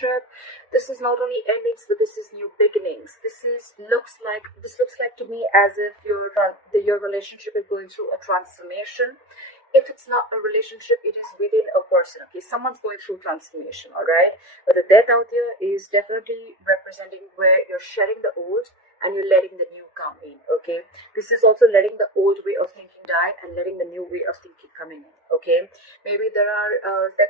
relationship. This is not only endings, but this is new beginnings. This looks like to me as if your relationship is going through a transformation. If it's not a relationship, it is within a person. Okay, someone's going through transformation. All right, but the death out there is definitely representing where you're shedding the old and you're letting the new come in. Okay, this is also letting the old way of thinking die and letting the new way of thinking coming in. Okay, maybe there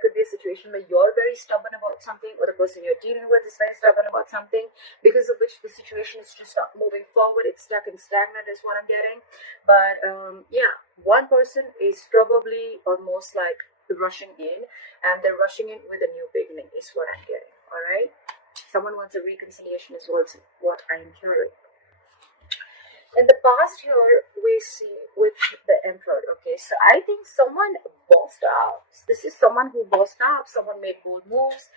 could be a situation where you're very stubborn about something, or the person you're dealing with is very stubborn about something, because of which the situation is just not moving forward. It's stuck and stagnant is what I'm getting. But yeah, one person is probably almost like rushing in, and they're rushing in with a new beginning is what I'm getting. All right, someone wants a reconciliation is also what I'm hearing. In the past here, we see with the Emperor. Okay, so I think someone bossed up. This is someone who bossed up. Someone made bold moves.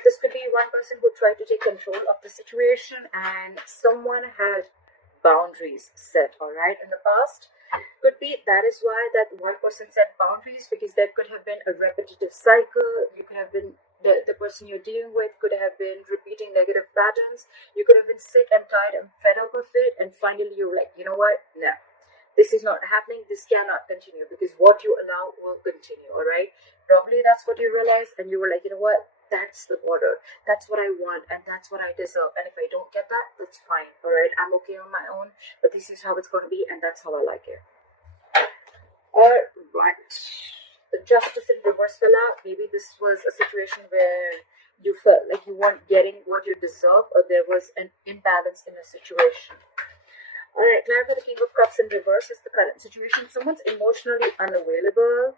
This could be one person who tried to take control of the situation, and someone had boundaries set. All right, in the past. Could be that is why that one person set boundaries, because there could have been a repetitive cycle. You could have been the person you're dealing with could have been repeating negative patterns. You could have been sick and tired and fed up of it, and finally you're like, you know what, no, this is not happening, this cannot continue, because what you allow will continue. All right, probably that's what you realized, and you were like, you know what, that's the order, that's what I want, and that's what I deserve, and if I don't get that, that's fine. All right, I'm okay on my own, but this is how it's going to be, and that's how I like it. All right, the Justice in reverse fella. Maybe this was a situation where you felt like you weren't getting what you deserve, or there was an imbalance in a situation. All right, clarify the King of Cups in reverse is the current situation. Someone's emotionally unavailable,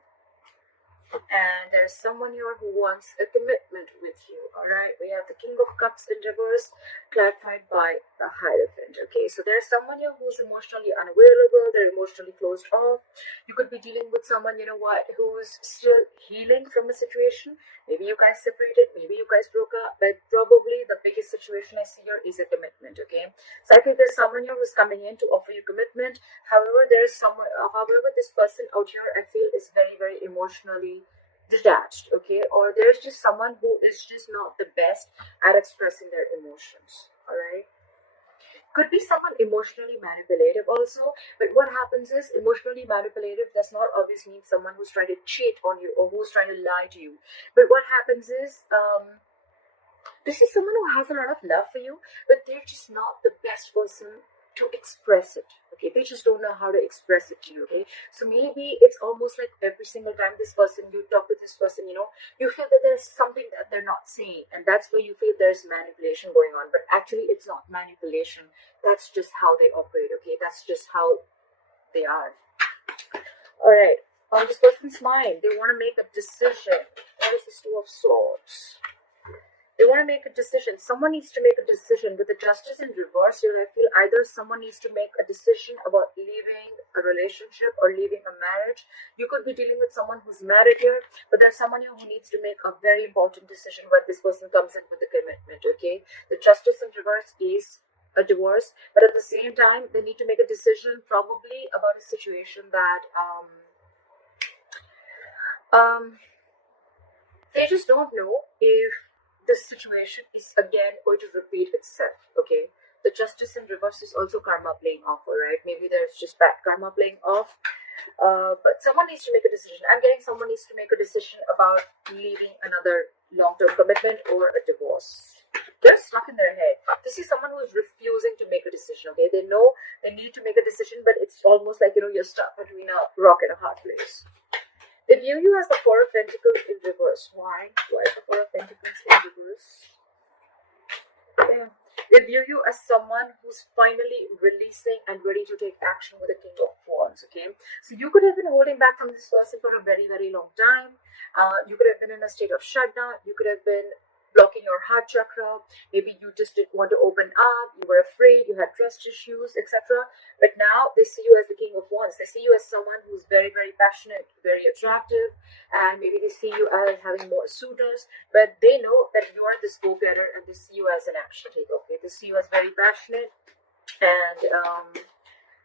and there's someone here who wants a commitment with you. All right, we have the King of Cups in reverse, clarified by the Hierophant. Okay, so there's someone here who's emotionally unavailable, they're emotionally closed off. You could be dealing with someone, you know what, who's still healing from a situation. Maybe you guys separated, maybe you guys broke up, but probably the biggest situation I see here is a commitment. Okay, so I think there's someone here who's coming in to offer you commitment. However, this person out here, I feel, is very, very emotionally detached. Okay, or there's just someone who is just not the best at expressing their emotions. All right, could be someone emotionally manipulative also, but what happens is emotionally manipulative does not always mean someone who's trying to cheat on you or who's trying to lie to you. But what happens is this is someone who has a lot of love for you, but they're just not the best person to express it. Okay, they just don't know how to express it to you. Okay, so maybe it's almost like every single time you talk with this person, you know, you feel that there's something that they're not saying, and that's where you feel there's manipulation going on. But actually, it's not manipulation. That's just how they operate. Okay, that's just how they are. All right, on this person's mind, they want to make a decision. What is this Two of Swords? They want to make a decision. Someone needs to make a decision. With the Justice in reverse here, I feel either someone needs to make a decision about leaving a relationship or leaving a marriage. You could be dealing with someone who's married here, but there's someone here who needs to make a very important decision when this person comes in with the commitment. Okay, the Justice in reverse is a divorce, but at the same time, they need to make a decision probably about a situation that they just don't know if this situation is again going to repeat itself. Okay, the Justice in reverse is also karma playing off. All right, maybe there's just bad karma playing off, but someone needs to make a decision. I'm getting someone needs to make a decision about leaving another long-term commitment or a divorce. They're stuck in their head. This is someone who is refusing to make a decision. Okay, they know they need to make a decision, but it's almost like, you know, you're stuck between a rock and a hard place. They view you as the Four of Pentacles in reverse. Why? Why is the Four of Pentacles in reverse? Yeah. They view you as someone who's finally releasing and ready to take action with the King of Wands. Okay, so you could have been holding back from this person for a very, very long time. You could have been in a state of shutdown. You could have been blocking your heart chakra. Maybe you just didn't want to open up, you were afraid, you had trust issues, etc. But now they see you as the King of Wands. They see you as someone who's very, very passionate, very attractive, and maybe they see you as having more suitors, but they know that you are this go-getter, and they see you as an action taker. Okay, they see you as very passionate, and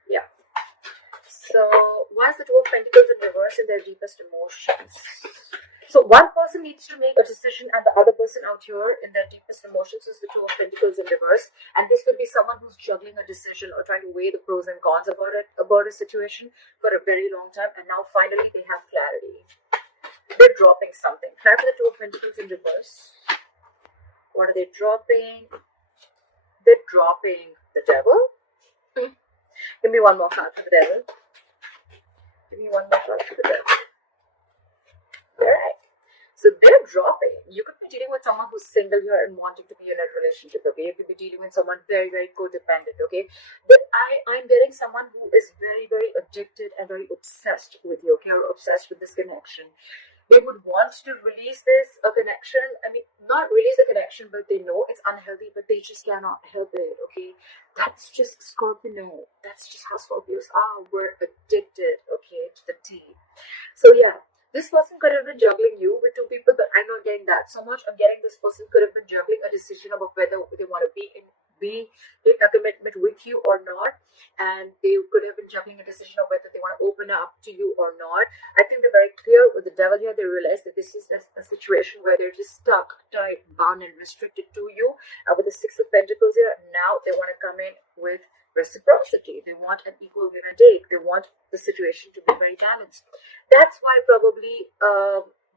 yeah. So why is the Two of Pentacles in reverse in their deepest emotions? So one person needs to make a decision, and the other person out here in their deepest emotions is the Two of Pentacles in reverse. And this could be someone who's juggling a decision or trying to weigh the pros and cons about a situation for a very long time, and now finally they have clarity. They're dropping something. Clarify the Two of Pentacles in reverse. What are they dropping? They're dropping the Devil. Give me one more card for the Devil. Give me one more card for the Devil. Alright. So they're dropping. You could be dealing with someone who's single here and wanting to be in a relationship, okay? You could be dealing with someone very, very codependent, okay? But I'm getting someone who is very, very addicted and very obsessed with you, okay? Or obsessed with this connection. They would want to release this connection. I mean, not release the connection, but they know it's unhealthy, but they just cannot help it, okay? That's just Scorpio. That's just how Scorpios are. We're addicted, okay, to the T. So yeah. This person could have been juggling you with two people, but I'm not getting that so much. I'm getting this person could have been juggling a decision about whether they want to be in a commitment with you or not. And they could have been juggling a decision of whether they want to open up to you or not. I think they're very clear with the Devil here. They realize that this is a situation where they're just stuck, tied, bound, and restricted to you. And with the Six of Pentacles here, now they want to come in with reciprocity. They want an equal give and take. They want the situation to be very balanced. That's why probably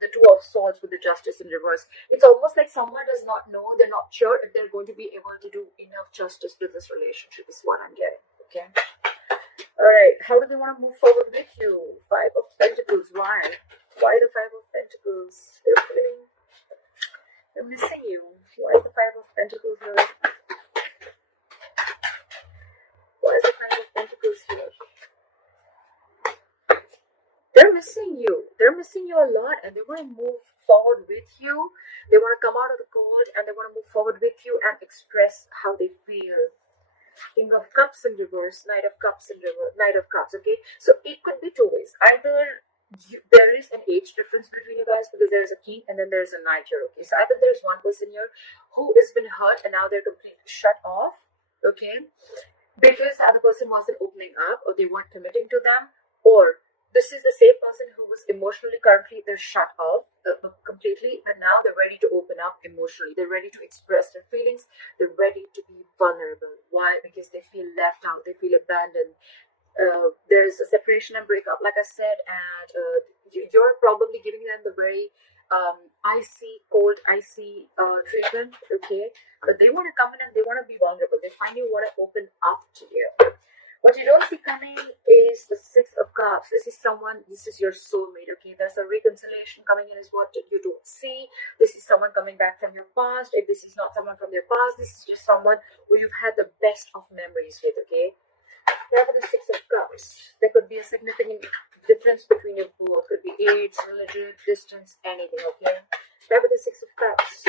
the Two of Swords with the Justice in reverse. It's almost like someone does not know, they're not sure if they're going to be able to do enough justice to this relationship is what I'm getting. Okay. Alright, how do they want to move forward with you? Five of Pentacles. Why? Why the Five of Pentacles? They're missing you. Why is the Five of Pentacles here? Why is the Five of Pentacles here? They're missing you. They're missing you a lot, and they want to move forward with you. They want to come out of the cold, and they want to move forward with you and express how they feel. King of Cups in reverse, Knight of Cups in reverse, Knight of Cups, okay? So it could be two ways. Either there is an age difference between you guys because there is a king and then there's a knight here, okay? So either there's one person here who has been hurt and now they're completely shut off, okay? Because the other person wasn't opening up or they weren't committing to them, or this is the same person who was emotionally currently they're shut off completely, but now they're ready to open up emotionally. They're ready to express their feelings. They're ready to be vulnerable. Why? Because they feel left out. They feel abandoned. There's a separation and breakup, like I said, and you're probably giving them the very icy, cold, icy treatment, okay? But they want to come in and they want to be vulnerable. They finally want to open up to you. What you don't see coming is the Six of Cups. This is your soulmate, okay? There's a reconciliation coming in is what you don't see. This is someone coming back from your past. If this is not someone from your past, this is just someone who you've had the best of memories with, okay? Now for the Six of Cups, there could be a significant difference between you both. Could be age, religion, distance, anything, okay? Now for the Six of Cups.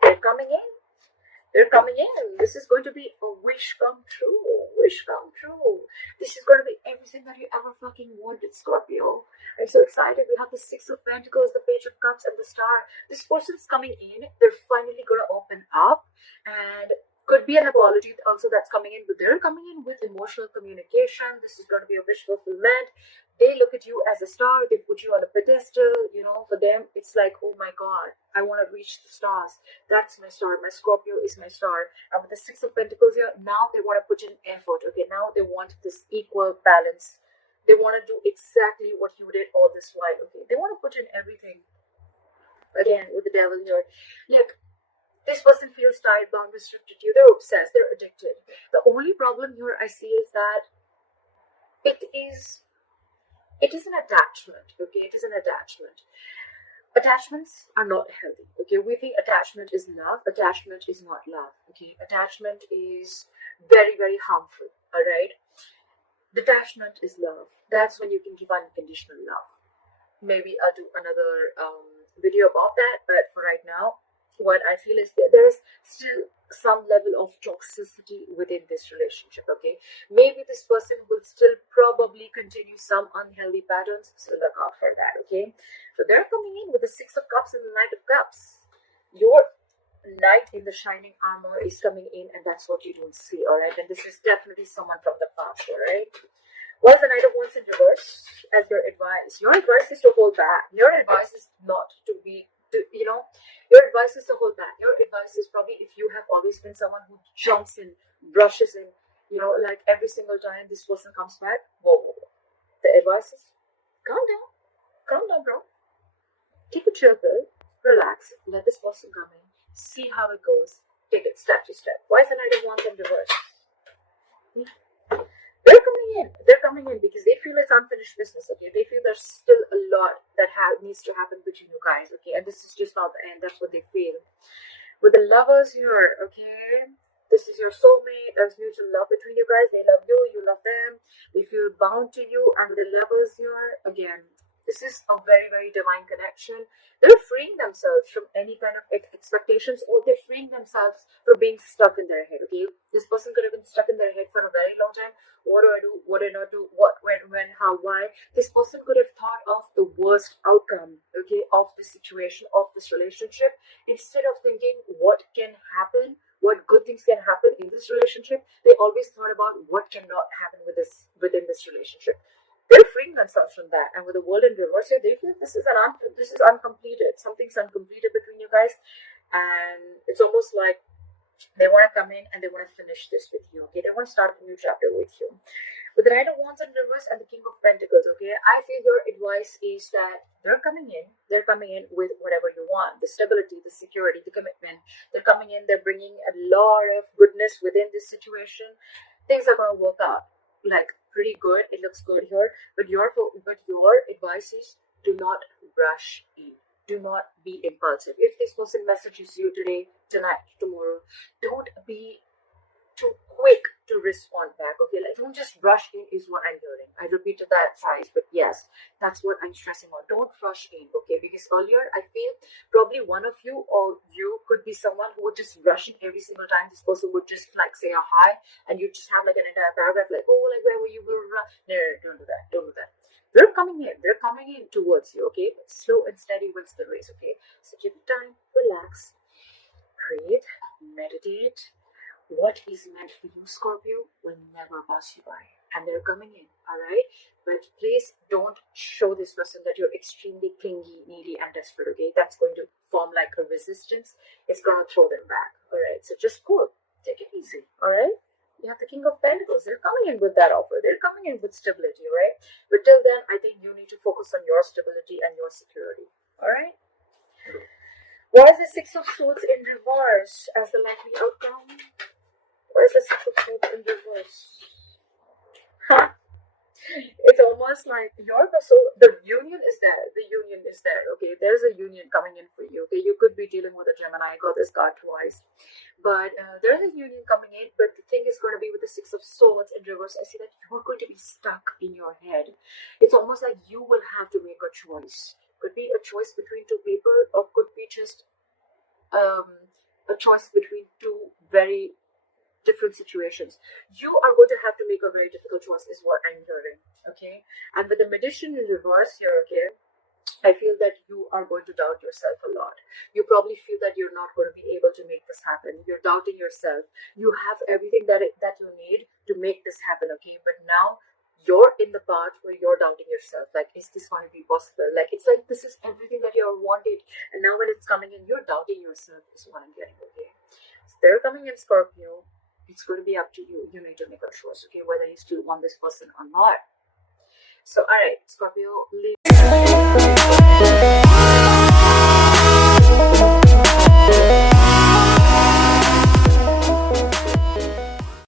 They're coming in. They're coming in. This is going to be a wish come true. Wish come true. This is going to be everything that you ever fucking wanted, Scorpio. I'm so excited. We have the Six of Pentacles, the Page of Cups, and the Star. This person's coming in. They're finally going to open up. And could be an apology also that's coming in. But they're coming in with emotional communication. This is going to be a wish fulfillment. They look at you as a star. They put you on a pedestal. You know, for them, it's like, oh my God, I want to reach the stars. That's my star. My Scorpio is my star. And with the Six of Pentacles here, now they want to put in effort. Okay, now they want this equal balance. They want to do exactly what you did all this while. Okay, they want to put in everything. Again, with the Devil here. Look, this person feels tied, bound, restricted to you. They're obsessed. They're addicted. The only problem here I see is that it is an attachment, okay? It is an attachment. Attachments are not healthy, okay? We think attachment is love. Attachment is not love, okay? Attachment is very, very harmful, all right? Detachment is love. That's when you can give unconditional love. Maybe I'll do another video about that, but for right now, what I feel is that there is still some level of toxicity within this relationship, okay? Maybe this person will still probably continue some unhealthy patterns, so look out for that, okay? So they're coming in with the Six of Cups and the Knight of Cups. Your knight in the shining armor is coming in, and that's what you don't see, all right? And this is definitely someone from the past, all right? Why is the Knight of Wands in reverse as your advice? Your advice is to hold back. Your advice is not to be, your advice is to hold back. Your advice is probably, if you have always been someone who jumps in, brushes in, like every single time this person comes back, whoa. The advice is calm down. Calm down, bro. Take a chill pill, relax, let this person come in, see how it goes, take it step to step. Why is the Knight of Wands in reverse? They're coming in because they feel it's unfinished business, okay? They feel there's still a lot that needs to happen between you guys, okay? And this is just not the end. That's what they feel. With the Lovers here, okay? This is your soulmate. There's mutual love between you guys. They love you, you love them. They feel bound to you. And with the Lovers here, again, this is a very, very divine connection. They're freeing themselves from any kind of expectations, or they're freeing themselves from being stuck in their head, okay? This person could have been stuck in their head for a very long time. What do I do? What do I not do? What, when, how, why? This person could have thought of the worst outcome, okay, of the situation, of this relationship, instead of thinking what can happen, what good things can happen in this relationship. They always thought about what cannot happen within this relationship. They're freeing themselves from that. And with the World in reverse here, they feel this is uncompleted. Something's uncompleted between you guys. And it's almost like they want to come in and they want to finish this with you, okay? They want to start a new chapter with you. With the Knight of Wands in reverse and the King of Pentacles, okay? I feel your advice is that they're coming in with whatever you want. The stability, the security, the commitment. They're coming in, they're bringing a lot of goodness within this situation. Things are going to work out, like, pretty good. It looks good here. But your advice is, do not rush in. Do not be impulsive. If this person messages you today, tonight, tomorrow, don't be too quick to respond back, okay? Like, don't just rush in is what I'm hearing. I repeated that twice, but yes, that's what I'm stressing on. Don't rush in, okay? Because earlier, I feel probably one of you or you could be someone who would just rush in every single time this person would just like say a hi, and you just have like an entire paragraph like, oh, like, where were you? No, don't do that. Don't do that. They're coming in towards you, okay? But slow and steady wins the race, okay? So give it time, relax, breathe, meditate. What is meant for you, Scorpio, will never pass you by. And they're coming in, alright? But please don't show this person that you're extremely clingy, needy, and desperate, okay? That's going to form like a resistance. It's going to throw them back, alright? So just cool. Take it easy, alright? You have the King of Pentacles. They're coming in with that offer. They're coming in with stability, right? But till then, I think you need to focus on your stability and your security, alright? Why is the Six of Swords in reverse as the likely outcome? Where's the Six of Swords in reverse? Huh? It's almost like the union is there. The union is there, okay? There's a union coming in for you, okay? You could be dealing with a Gemini. I got this card twice. But there's a union coming in, but the thing is going to be with the Six of Swords in reverse. I see that you're going to be stuck in your head. It's almost like you will have to make a choice. Could be a choice between two people, or could be just a choice between two very different situations. You are going to have to make a very difficult choice is what I'm hearing, okay? And with the Magician in reverse here, okay, I feel that you are going to doubt yourself a lot. You probably feel that you're not going to be able to make this happen. You're doubting yourself. You have everything that you need to make this happen, okay? But now you're in the part where you're doubting yourself. Like, is this going to be possible? Like, it's like this is everything that you wanted, and now when it's coming in, you're doubting yourself is what I'm getting, okay? So they're coming in, Scorpio. It's going to be up to you. You need to make a choice, okay, whether you still want this person or not. So, all right, Scorpio, leave.